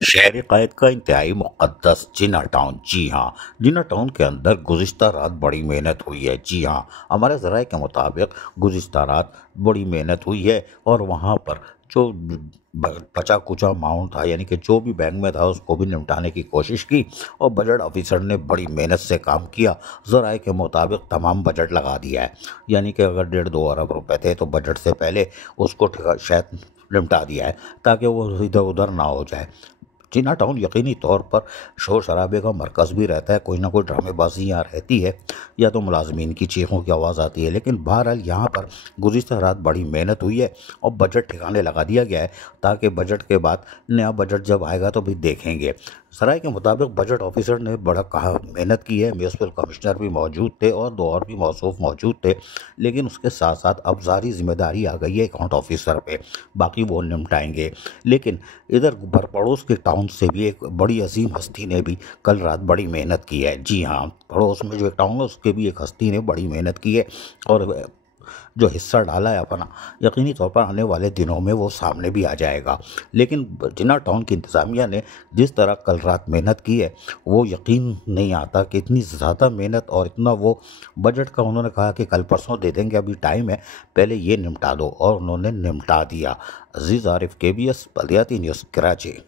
शहरी क़ायद का इंतहाई मुक़द्दस जिन्ना टाउन। जी हाँ, जिन्ना टाउन के अंदर गुज़िश्ता रात बड़ी मेहनत हुई है। जी हाँ, हमारे ज़राए के मुताबिक गुज़िश्ता रात बड़ी मेहनत हुई है और वहाँ पर जो बचा कुचा अमाउंट था, यानी कि जो भी बैंक में था, उसको भी निपटाने की कोशिश की और बजट ऑफिसर ने बड़ी मेहनत से काम किया। ज़राए के मुताबिक तमाम बजट लगा दिया है, यानी कि अगर 1.5-2 अरब रुपए थे तो बजट से पहले उसको शायद निपटा दिया है ताकि वो इधर उधर ना हो जाए। जिन्ना टाउन यकीनी तौर पर शोर शराबे का मरकज़ भी रहता है, कोई ना कोई ड्रामेबाजी यहाँ रहती है या तो मुलाजमीन की चीखों की आवाज़ आती है, लेकिन बहरहाल यहाँ पर गुज़िश्ता रात बड़ी मेहनत हुई है और बजट ठिकाने लगा दिया गया है ताकि बजट के बाद नया बजट जब आएगा तो भी देखेंगे। सराय के मुताबिक बजट ऑफिसर ने बड़ा कहा मेहनत की है, म्यूनसिपल कमिश्नर भी मौजूद थे और दो और भी मौसूफ मौजूद थे, लेकिन उसके साथ साथ अब सारी जिम्मेदारी आ गई है अकाउंट ऑफिसर पे, बाकी वो निपटाएंगे। लेकिन इधर पड़ोस के टाउन से भी एक बड़ी अजीम हस्ती ने भी कल रात बड़ी मेहनत की है। जी हाँ, पड़ोस में जो एक टाउन है उसके भी एक हस्ती ने बड़ी मेहनत की है और जो हिस्सा डाला है अपना, यकीनी तौर पर आने वाले दिनों में वो सामने भी आ जाएगा। लेकिन जिन्ना टाउन की इंतज़ामिया ने जिस तरह कल रात मेहनत की है, वो यकीन नहीं आता कि इतनी ज़्यादा मेहनत और इतना वो बजट का उन्होंने कहा कि कल परसों दे देंगे, अभी टाइम है, पहले ये निपटा दो, और उन्होंने निपटा दिया। अजीज़ आरिफ, KBS बल्दियाती न्यूज़, कराची।